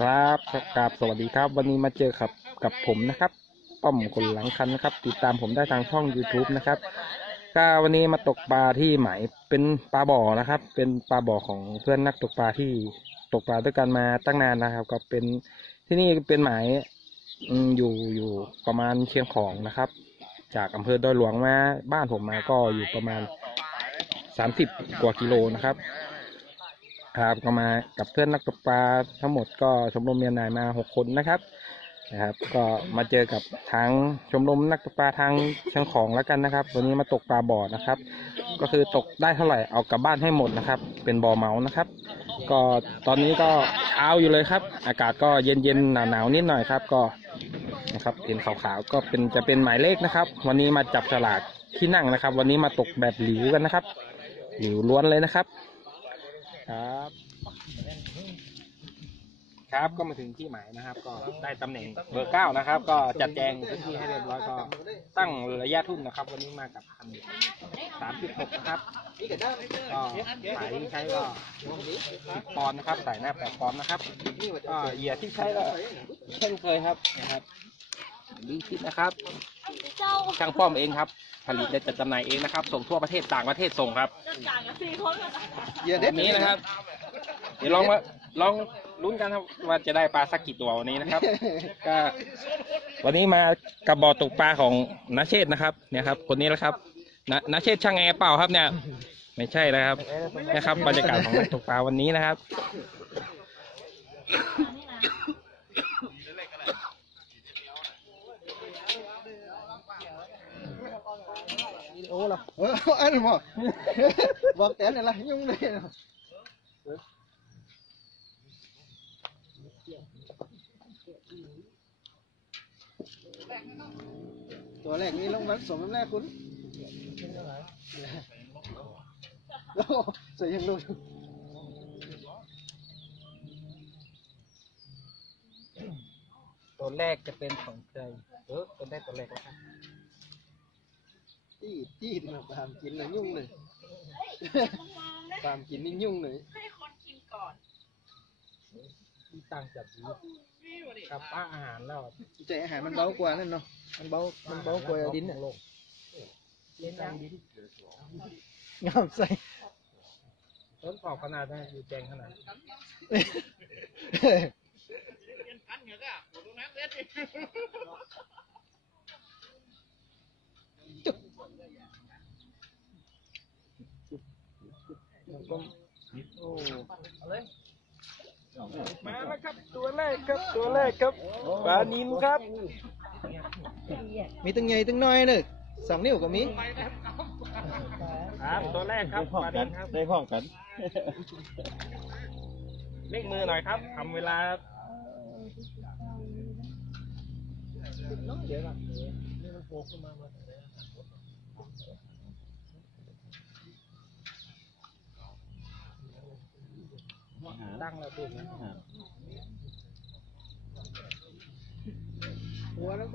ครับกราบสวัสดีครับ วันนี้มาเจอกับกับผมนะครับป้อมคนหลังคันนะครับ ติดตามผมได้ทางช่อง YouTube นะครับก็วันนี้มาตกปลาที่หมายเป็นปลาบ่อนะครับ เป็นปลาบ่อของเพื่อนนักตกปลาที่ตกปลาด้วยกันมาตั้งนานนะครับ ก็เป็นที่นี่เป็นหมายอืมอยู่อยู่ประมาณเชียงของนะครับ จากอำเภอดอยหลวงมาบ้านผมมาก็อยู่ประมาณสามสิบกว่ากิโลนะครับ ครับก็มากับเพื่อนนักตกปลาทั้งหมดก็ชมรมเมียนายมาหกคนนะครับนะครับ ก็มาเจอกับทางชมรมนักตกปลาทางเชียงของแล้วกันนะครับ วันนี้มาตกปลาบ่อนะครับ ก็คือตกได้เท่าไหร่เอากลับบ้านให้หมดนะครับ เป็นบ่อเมานะครับ ก็ตอนนี้ก็เช้าอยู่เลยครับ อากาศก็เย็นเย็นหนาวหนาวๆนิดหน่อยครับ ก็นะครับเห็นขาวๆก็เป็นจะเป็นหมายเลขนะครับ วันนี้มาจับฉลากที่นั่งนะครับ วันนี้มาตกแบบหลิวกันนะครับ หลิวล้วนเลยนะครับ ครับ ครับก็มาถึงที่หมายนะครับ ก็ได้ตำแหน่งเบอร์เก้านะครับ ก็จัดแจงพื้นที่ให้เรียบร้อยก็ตั้งระยะทุ่นนะครับ วันนี้มากับคันสามสิบหกนะครับก็สายที่ใช้ก็สิบปอนด์นะครับสายหน้าแปดปอนด์นะครับก็เหยื่อที่ใช้ก็เช่นเคยครับนะครับ ดีคิดนะครับเจ้าช่างป้อมเองครับ ผลิตและจัดจำหน่ายเองนะครับ ส่งทั่วประเทศต่างประเทศส่งครับจะจ่ายกับสี่คนกันนะวันนี้นะครับ เดี๋ยวลองมาลองลุ้นกันครับว่าจะได้ปลาสักกี่ตัววันนี้นะครับ ก็วันนี้มากับบ่อตกปลาของนาเชษฐ์นะครับ เนี่ยครับ คนนี้แหละครับนานาเชษฐ์ช่างแอร์เปล่าครับเนี่ย ไม่ใช่นะครับนะครับบรรยากาศของนักตกปลาวันนี้นะครับ โอ้ล่ะเอออันนี้บอกบอกแต่นี่ละยุ่งเลยตัวแรกนี้ลงมาสมน้ำแรกคุณโอ้ใส่ยังลูตัวแรกจะเป็นของใจเออตัวแรกตัวแรกนะครับ จี้จี้ถึงตามกินเลยยุ่งเลยตามกินนี่ยุ่งเลยให้คนกินก่อนที่ตั้งจัดดีกับป้าอาหารแล้ว ใจอาหารมันเบากว่านั่นเนาะมันเบามันเบากว่าดินเนี่ยโลกเล่นดินงามใส่ต้นเป่าขนาดนั้นอยู่แจงขนาดก็โอ้ มาแล้วครับ ตัวแรกครับ ตัวแรกครับปลานินครับ มีตั้งใหญ่ตั้งน้อยเลยสองนิ้วก็มีครับตัวแรกครับปลานินครับ ได้พร้อมกันเลขมือหน่อยครับทำเวลาตั้งแล้วถูกนะหัวเราตั้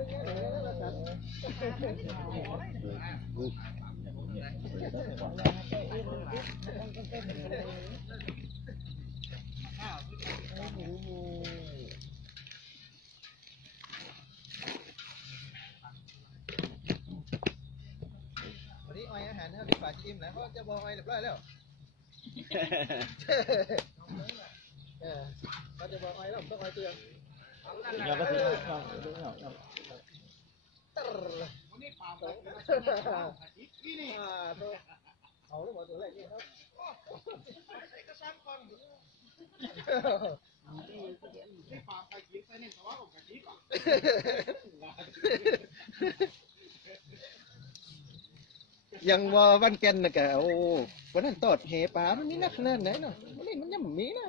งใหญ่เลยแล้วกันวันนี้ออยอาหารนะครับที่ฝาก จิ้มนะเพราะจะบอกออยเรียบร้อยแล้วเออเขาจะบอกออยแล้วต้องออยเตือนยอมก็คือตรอ่าโถ่เอาแล้วหมดตัวแรกนี่ครับ ยังว่าวันแกนนะแกโอ้วันนั้นตอดเหปลามันมีนักขนาดไหนเนาะวันนี้มันยังมีนะ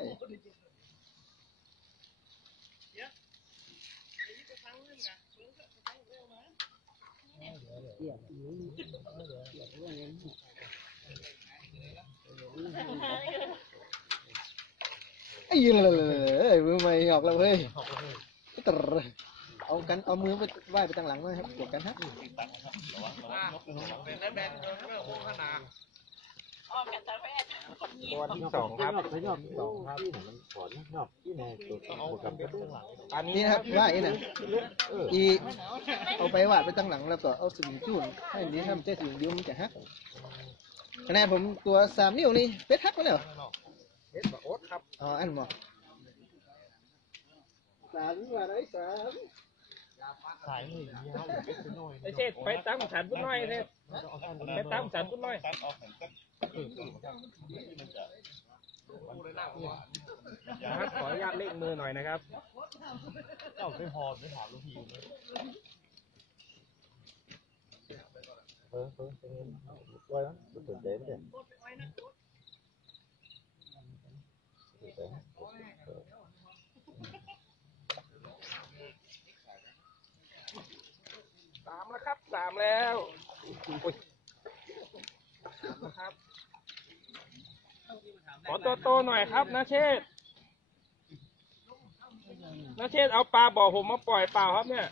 ไอ้ยืนเลยมือใหม่ออกแล้วเฮ้ยตร เอากันเอามือไปไหว้ไปตั้งหลังนะครับบวกกันฮะออกกันตะแพทย์คนนี้ตัวที่สองครับไปนอกสองครับมันถอนนอกที่ในตัวต้องเอากับข้างหลังอันนี้ครับว่าอีน่ะเอออีเอาไปวาดไปตั้งหลังแล้วก็เอาสวิงจูนให้ดีทำเจ้สวิงดิ้วมันจะฮักคะแนนผมตัวสามนิ้วนี่เป็ดฮักมาแล้วเอสโอ๊ตครับอ๋ออันหมอสามว่าไรสาม สายนี่ยาวเป็นน้อยไอเชษไปตั้งสันพุ่นน้อยเชษไปตั้งสันพุ่นน้อยนะครับขออนุญาตเล่นมือหน่อยนะครับเจ้าไปหอไม่ถามลูกพี่เลยเออเออเออลอยมั้ยตื่นเต้นเด่นสาม แล้วครับขอตัวโตหน่อยครับนะเชษนะเชษเอาปลาบ่อผมมาปล่อยเปล่าครับเนี่ย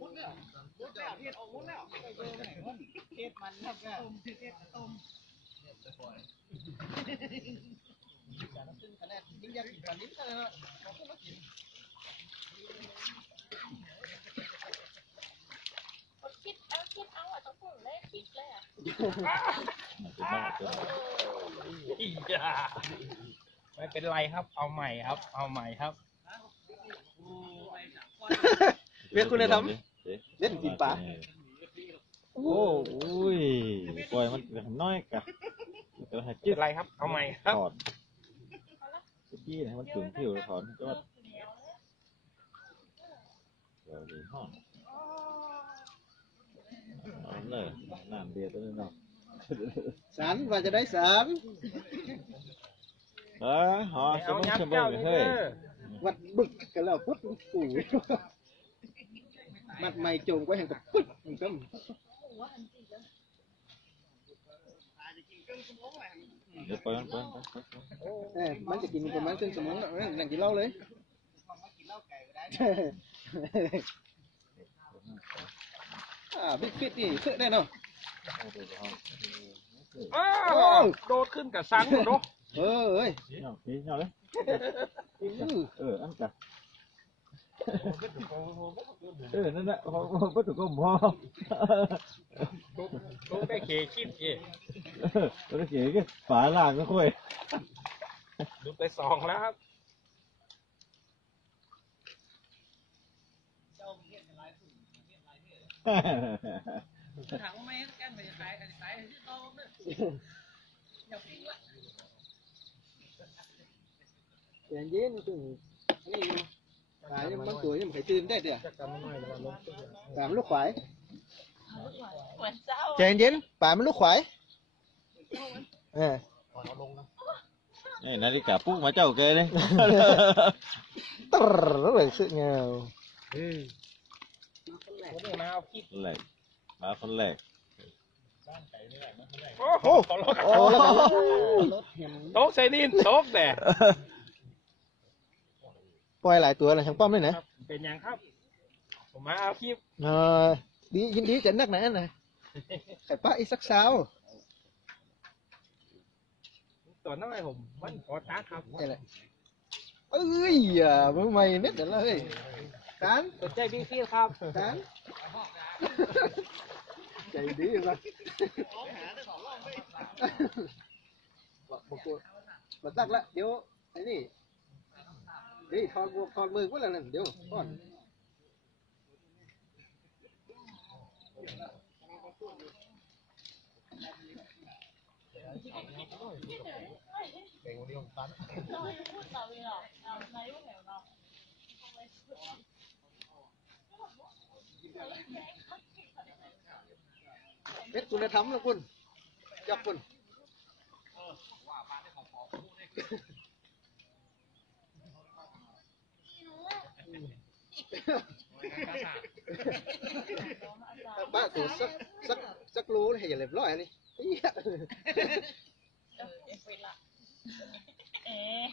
มุดแล้วมุดแล้วเทียนออกมุดแล้วไปเบอร์ไปไหนมันเทศมันครับต้มเทศต้มเนี่ยจะปล่อยจากนั้นขึ้นคะแนนยิ่งยากกินกว่านี้ก็เลยนะมาขึ้นมากิน คิดเอาอะต้องพูดเลยคิดเลยอะอียาไม่เป็นไรครับ เอาใหม่ครับ เอาใหม่ครับเรียกคุณธรรมเล่นกินปลาโอ้ยปล่อยมันน้อยกะเดี๋ยวให้ไม่จิ๊เป็นไรครับ เอาใหม่ครับถอดที่ให้มันถึงผิวถอนก็เดี๋ยวดีห้อง เอาเลยน้ำเบียร์ตัวนี้เนาะสามว่าจะได้สามเออหอไม่สเอามองยับสมอเจ้างนี่เฮ้เด้ยอวัดบึกกันแล้วปุ๊บปู่มัดไม่โจงไว้แห่งกับปึ๊บมันก็เดี๋ยวปล่อยมันไปไปไปเอ้ยมันจะกินประมาณครึ่งชั่วโมงแล้วนั่งกินเหล้าเลย อ่าบิ๊กฟิตนี่เสื้อแน่นอนอ้าวโดดขึ้นกับซังหมดเนาะเออเอ้ยเนาะนี่เนาะเลยอื้อเอออันกะเออ นั่นแหละพอพอถูกก็พอโดดได้เคคิดเองเออแล้วเก๋ก็ฝาล่างก็ค่อยดูไปสองแล้วครับ ถังไม่กันไปขายกันขายที่โตเนี่ยอย่าพิงละใจเย็นตึงนี่อยู่ตายยังบางตัวยัง ไม่เคยตื่นได้เดี๋ยวจะกำไม่ระวังลมป่ามันลูกขวายเหมือนเจ้าใจเย็นป่ามันลูกขวายเออนี่นาฬิกาปุ๊กมาเจ้าเกยเลยตรเลยสึกเงาผมเองนะเอาคิดแรกมาคนแรกโอ้โหขอรถโอ้แล้วกันรถเห็นโต๊ะใส่ดินโต๊ะแต่ปล่อยหลายตัวนะช่างป้อมด้วยนะครับเป็นยังครับ ผมมาเอาคลิปเออดียินดีจะนักหนานะไข่ป้าอีสักสาวตัวน้อยผมมันขอตาครับนี่แหละเอ้ยอะมือใหม่เม็ดเดี๋ยวเลย การสนใจบิ๊กซีครับการใจดีป่ะบอกบอกกูมาตักละเดี๋ยวไอ้นี่นี่ถอดบวกถอดมือกูแล้วนั่นเดี๋ยวก่อนเราพูดเราเลยหรอเราในรูปไหน เราเม็ดคุณธรรมนะคุณจับคุณบ้าตัวสักสักสักรู้ให้อย่าเรียบร้อยนี่เหี้ยเอ๊ะ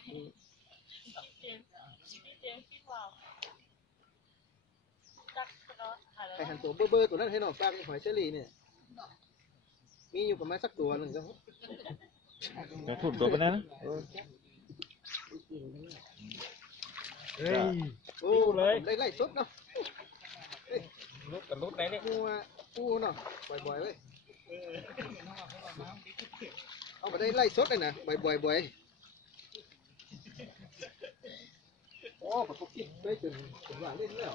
เจมพี่เจมพี่วาวจักเนาะหาแล้ว ไข่หันตัวเบอร์เบอร์ตัวนั้นให้น้องป้าเป็นหอยเชอรี่เนี่ย มีอยู่ประมาณสักตัวหนึ่งก็เดี๋ยวถุดตัวไปนะเออเฮ้ยโอ้เลยได้ไล่สดเนาะรุดกับรุดไหนเนี่ยกูอะกูเนาะบ่อยๆเว้ยเอาไปได้ไล่สดเลยนะบ่อยๆบ่อยโอ้ปะพวกคิดได้จนจนว่าเล่นแล้ว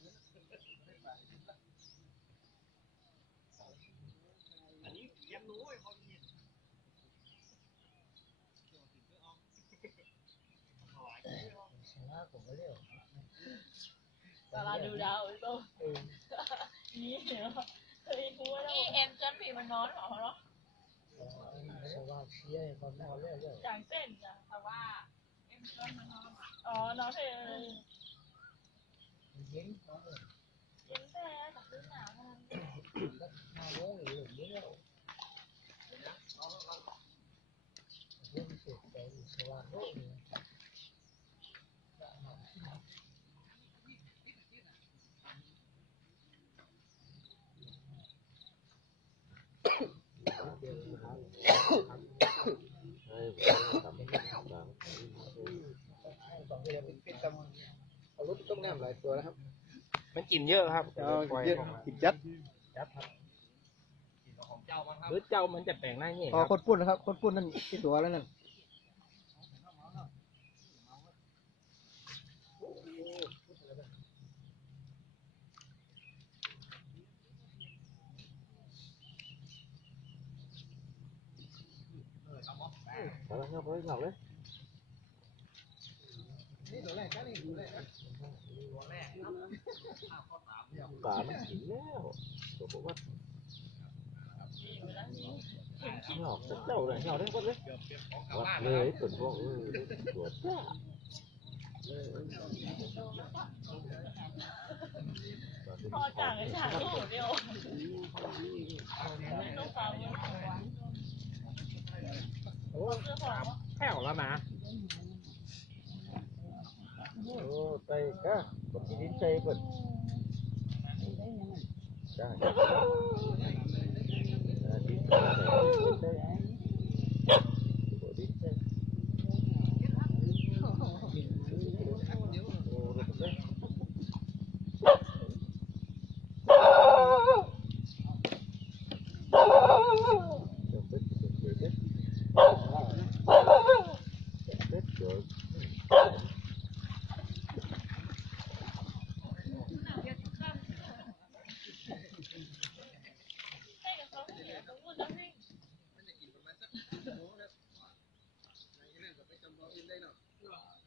เวลาดูดาวต้องนี่เนาะเคยพูดนี่เอ็มจนผีมันนอนเหรอเนาะอย่างเส้นจ้ะแต่ว่าเอ็มจนมันนอนอ๋อนอนเถอะเย็นแต่กับพื้นหนาวมันเป็นตำเอารถต้มน้ำหลายตัวแล้วครับ มันกินเยอะครับเอาเยอะกินจัดหรือเจ้ามันจะแปลงหน้าเนี่ยพอคนปุ้นนะครับคนปุ้นนั่นที่ตัวแล้วนั่น ไปแล้วครับไปหลับเลย นี่ตัวแรกนี่ตัวแรก ปลามันกินแล้วตัวบอกว่าเหงาสักเจ้าเลยเหงาได้หมดเลยวัดเลยส่วนพวกเออตัวจ้า พอจากไอ้ฉากลูกเดียวต้องฟังโอ้เสื้อของ แค่ของแล้วนะโอ้ใจก้าบางทีดิ้นใจเปิดจ้าจ้าดิ้นใจดิ้นใจดิ้นใจโอ้เด็กเลย ให้กับเขาเนี่ยเขาพูดแล้วนี่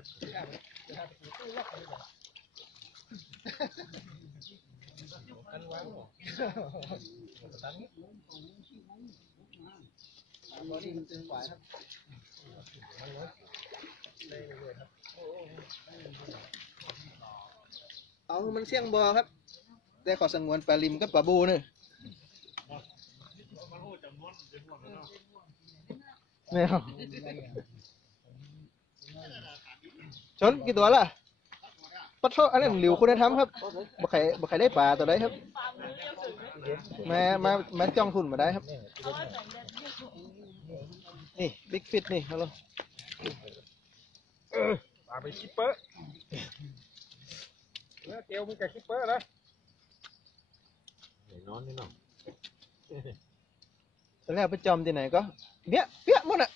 เอามันเสี่ยงบอครับได้ขอสงวนปลาลิมกับปลาบูเนอะไม่เอา ชนกี่ตัวล่ะปะโทอันนั้นหลิวคุณธรรมครับบ่ใครบ่ใครได้ปลาตัวใดครับฟาร์มมือเดียวถึงมามามาจ้องทุนมาได้ครับเอาไว้แต่งเด็ดนี่บิ๊กฟิตนี่ฮัลโหลปลาไปคิปเปอร์เนื้อเตียวมึงกับคิปเปอร์นะไหนนอนนี่เนาะตอนแรกไปจอมที่ไหนก็เนี้ยเปี้ยหมดอะ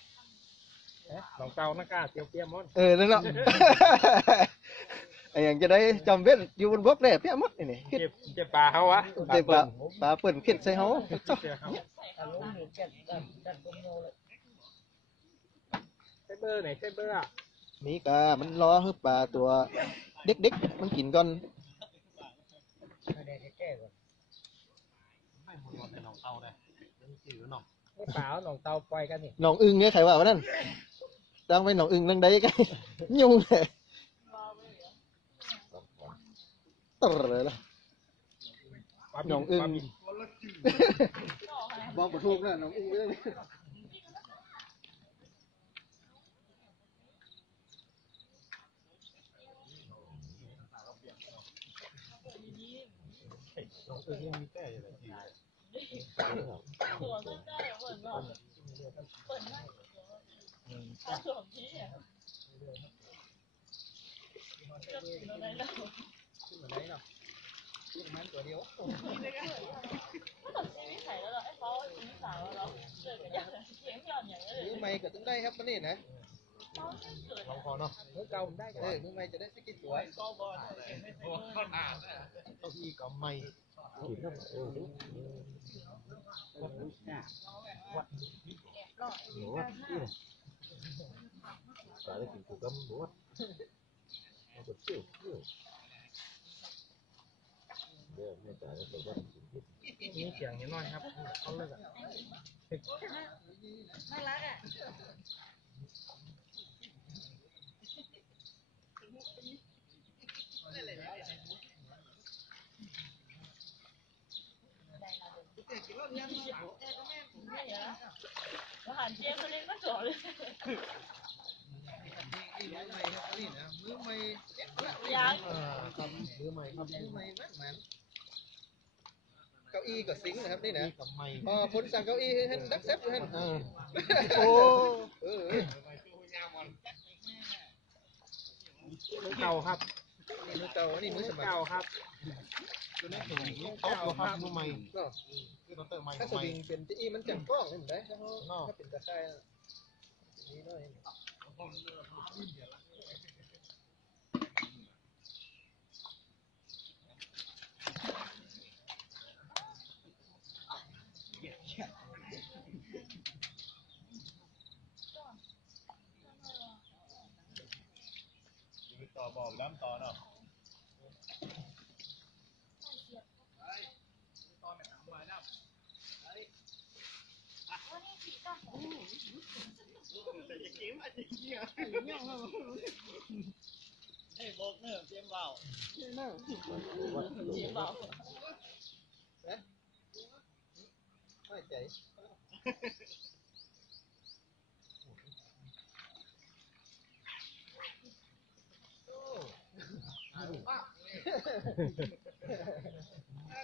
ลองเตาหน้ากาเตียวเปียมอนเออนั่นเนาะไอ้อย่างจะได้จอมเว้นอยู่บนบกได้เปี้ยหมดนี่นี่คิดเจ็บเจ็บปลาเขาวะเต็มปลาปลาเปิ่นคิดใส่เฮาจ้ะใช้เบอร์ไหนใช้เบอร์อะนี่กามันรอให้ปลาตัวเด็กๆมันกินก่อนไม่เปล่าหนองเตาปล่อยกันนี่หนองอึงเนี่ยใครว่าวันนั้นตั้งไปหนองอึงนั่งได้กันยุ่งเลยตรเลยล่ะหนองอึ่งบอกประทุกนะหนองอึงเรื่องนี้ตัวเส้นได้เหมือน แบบเปิดง่ายถ้าส่วนที่อะจะกินอะไรแล้วถ้าตัดชีวิตไข่แล้วไอ้เขา ชีวิตสาวแล้วเกิดกันางเสียงหย่อนอย่างนี้เลยมือใหม่ก็ต้องได้ครับมันนี่นะเขาเกิดลองพอเนาะเมื่อเก่าผมได้กันเออมือใหม่จะได้สกิดสวยต้องอีกับไม่กินแล้วเออหนูว่าที่ไหน ปลาได้กินถูกกับหนูว่าเอาไปเที่ยวเที่ยวเดี๋ยวแม่จ๋าจะไปว่ากินที่มีเาน่ารักอะอาหารเจเขาเล่นก็สวยเลยนี่มือใหม่นี่นะมือใหม่เจ็บละยังเออครับมือใหม่ครับมือใหม่มากมันเก้าอี้ก็ซิงค์นะครับนี่นะกับไม่พอคนสั่งเก้าอี้ให้ท่านดักเซฟให้ท่านโอ้เออมือเก่าครับนี่มือเก่าอันนี้มือสมัครเก่าครับ เขาตัวครับมือใหม่เนาะคือต้องเติมใหม่ถ้าสใหม่วิงเป็นจะอี้มันจังกล้องนี่มันได้ถ้าเขาถ้าเป็นตะไคร้นี่น้อย chị bảo đấy chảy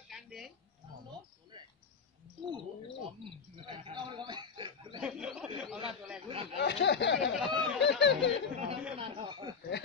cán đến nốt xuống này Hola, hola, hola.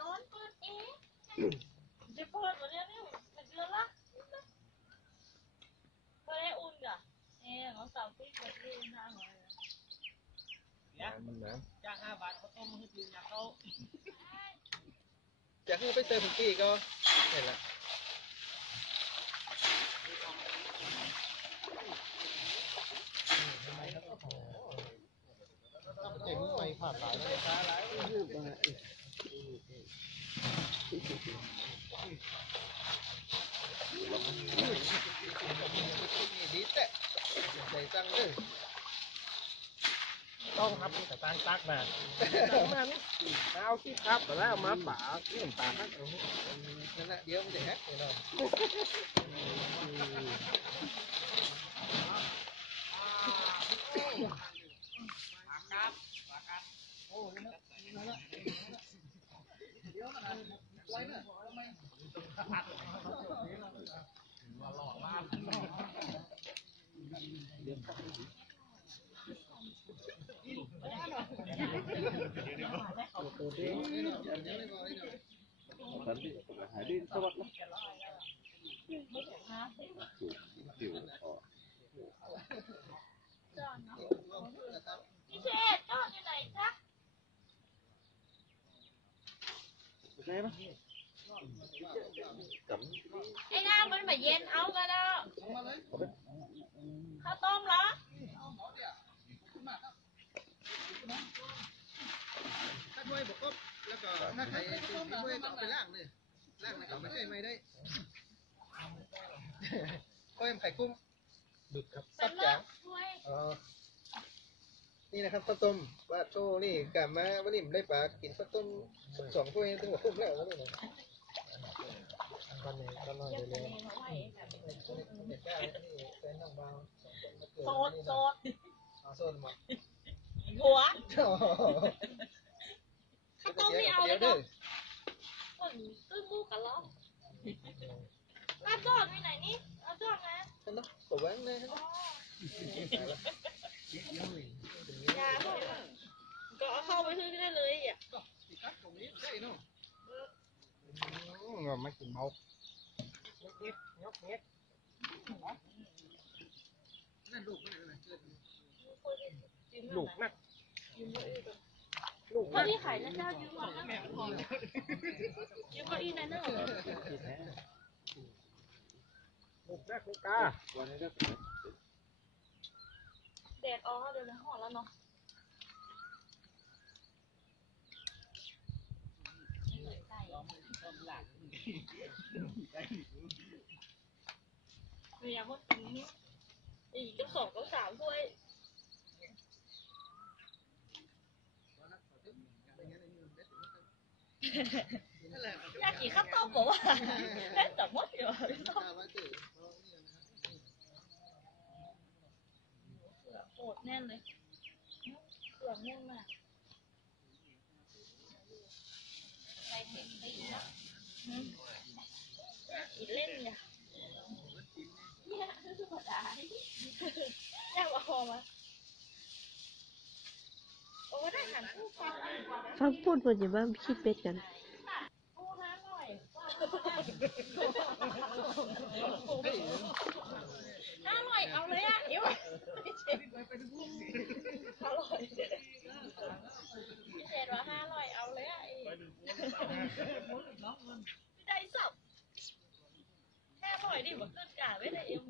นอนเปิดเองจะเปิดวันนี้นี่เป็นเดือนละเปิดได้อุ่นอะเอ๋ของสาวปิ๊กเปิดอุ่นทางเลยมันนะจ้างห้าบาทเขาต้มให้กินอยากเขาจากที่ไปเจอผมกี้ก็นี่แหละ เจ๋งใหม่ผ่านหลายเลยหลายดีแต่ใส่ตังเลยต้องครับแต่ตั้งตักนะมานี่เอาที่ครับแต่แล้วมาป่าที่เห็นป่าครับนั่นแหละเดี๋ยวมันจะแฮกเลยเนาะ พี่เชษจอดอยู่ไหนจ๊ะไอ้งามมันมาเย็นเอากันแล้วข้าวต้มเหรอ ถ้าถ้วยบอกก็แล้วก็ ถ้าใครตีถ้วยก็เอาไปล่างเลยล่างนะครับไม่ใช่ไม่ได้ก็ยังไข่กุ้งดึกครับเป็นเลิกถ้วยอ๋อนี่นะครับข้าวต้มปลาโชนี่กลับมาวันนี้ผมได้ปลากินข้าวต้มสองถ้วยถึงกับทุ่มแล้วนนี้นะตอนนี้ก็นอนเย็นเร็วเองเขาไว้แบบๆเด็กได้นี่แฟนทางบ้านโซดโซดโซนหมดหัว ข้าวต้มไม่เอาเลยเด้ก็อคนตื้อมูกันล้อเอาจอดไปไหนนี่เอาจอดนะเนาะตัวแหวนเลยอ๋ออย่าพวกนั้นก็เอาเข้าไปซื้อได้เลยอะไม่กินเมานั่นลูกไม่ได้เลยลูกนัก เพราะที่ขายนะเจ้ายืมมานะยืมเก้าอี้นั่นเนอะลูกนักลูกกาแดดออกเดี๋ยวมันหอดแล้วเนาะมีอย่างพวกนี้อีกก็สองก็สามถ้วย อยากกินข้าวต้มบอกว่าแม่แต่หมดเดี๋ยวต้มโอดแน่นเลยเปลือกแน่นมากใส่เผ็ดไปอีกนะอืมอีเล่นเนี่ยเนี่ยคือภาษาอยากว่าพอมา ฟังฟังพูดมันอย่ามาคิดเป็ดกันผู้ห้าหน่อยห้าหน่อยเอาเลยอะเดี๋ยวไม่เจ็บอร่อยพี่เจนว่าห้าหน่อยเอาเลยอะไม่ได้สับห้าหน่อยดิบอกขึ้นกาไม่ได้เอ็ม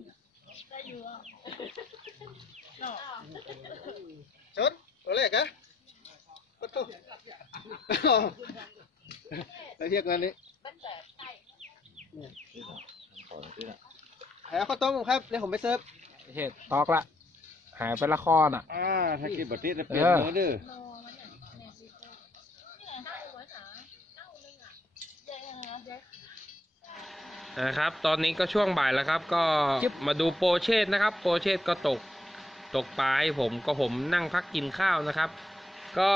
ได้อยู่อะเนาะชนตัวแรกอะก็ทุกแล้ว เทียบกันนี้มันแต่ไก่หาข้าวต้มครับเดี๋ยวผมไปเสิร์ฟเหตุตอกละ หายไปละครอะ อ่าถ้ากินบัตรจะเปลี่ยนเออเนื้อเด้อนอมันเนี่ยแม่ซีเตอร์นี่ไงห้าไว้หาเอ้านึงอะเจ๊นะเจ๊นะครับ ตอนนี้ก็ช่วงบ่ายแล้วครับ ก็มาดูโปรเชตนะครับ โปรเชตก็ตกตกปลาให้ผมก็ผมนั่งพักกินข้าวนะครับ ก็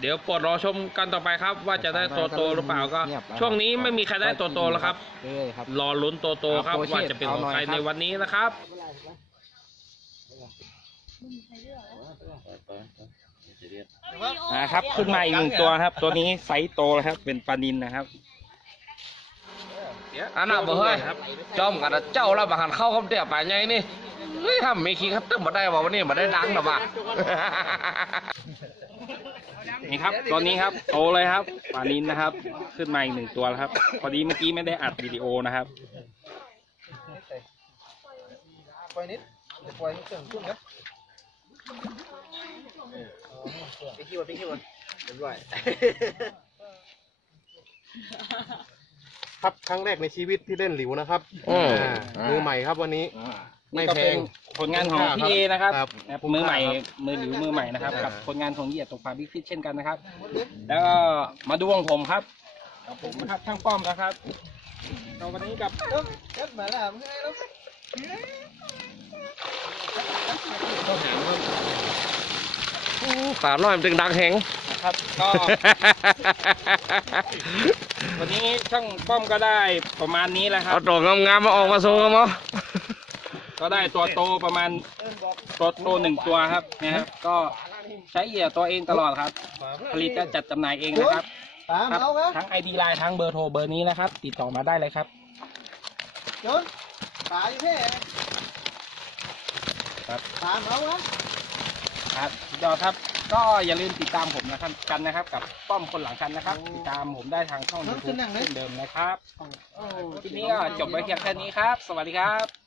เดี๋ยวโปรดรอชมกันต่อไปครับ ว่าจะได้ตัวโตหรือเปล่าก็ ช่วงนี้ไม่มีใครได้ตัวโตแล้วครับเอ้ยครับรอลุ้นตัวโตครับเอาโปรเชตว่าจะเป็นของใครเอาหน่อยครับในวันนี้นะครับนะครับขึ้นมาอีกหนึ่งตัวครับ ตัวนี้ไซส์โตแล้วครับ เป็นปลานินนะครับอันน่ะบ่เฮ้ยครับจอมกันนะเจ้าแล้วมาหันเข้าคำเตี้ยป่าไงนี่เฮ้ยทำไม่คิดครับตึ้งมาได้ว่าวันนี้มาได้ดังหรอวะ นี่ครับตัวนี้ครับโตเลยครับปลานินนะครับ ขึ้นมาอีกหนึ่งตัวแล้วครับ พอดีเมื่อกี้ไม่ได้อัดวิดีโอนะครับปล่อยนิดเดี๋ยวปล่อยให้เครื่องขึ้นครับไปขี้วันไปขี้วันเรียบร้อยครับครั้งแรกในชีวิตที่เล่นหลิวนะครับอืมอ่ามือใหม่ครับวันนี้ ไม่นี่ก็แพเป็นงผลงานของพี่เอนะครับครับนะครับคุ้มมือใหม่ค่าครับมือหลิวมือใหม่นะครับกับผลงานของเหยียดตกปลาบิ๊กฟิชเช่นกันนะครับ แล้วก็มาดูของผมครับกับผมนะครับช่างป้อมนะครับเราวันนี้กับครับมาแล้วมึงไงแล้วปลาน้อยมันจึงดังแหงนะครับก็วันนี้ช่างป้อมก็ได้ประมาณนี้แหละครัเอาบตัวงามๆมาออกมาโชว์กันมั้ง ก็ได้ตัวโตประมาณตัวโตหนึ่งตัวครับนะครับ ก็ใช้เหยื่อตัวเองตลอดครับ ผลิตและจัดจำหน่ายเองนะครับตามครับเอาครับทั้งไอดีไลน์ทั้งเบอร์โทรเบอร์นี้นะครับ ติดต่อมาได้เลยครับจนตายแท้ครับตามเอาครับครับสุดยอดครับ ก็อย่าลืมติดตามผมนะครับกันนะครับ กับป้อมคนหลังกันนะครับ ติดตามผมได้ทางช่องยูทูบเช่นเดิมนะครับคลิปนี้ก็จบไปเพียงแค่นี้ครับ สวัสดีครับ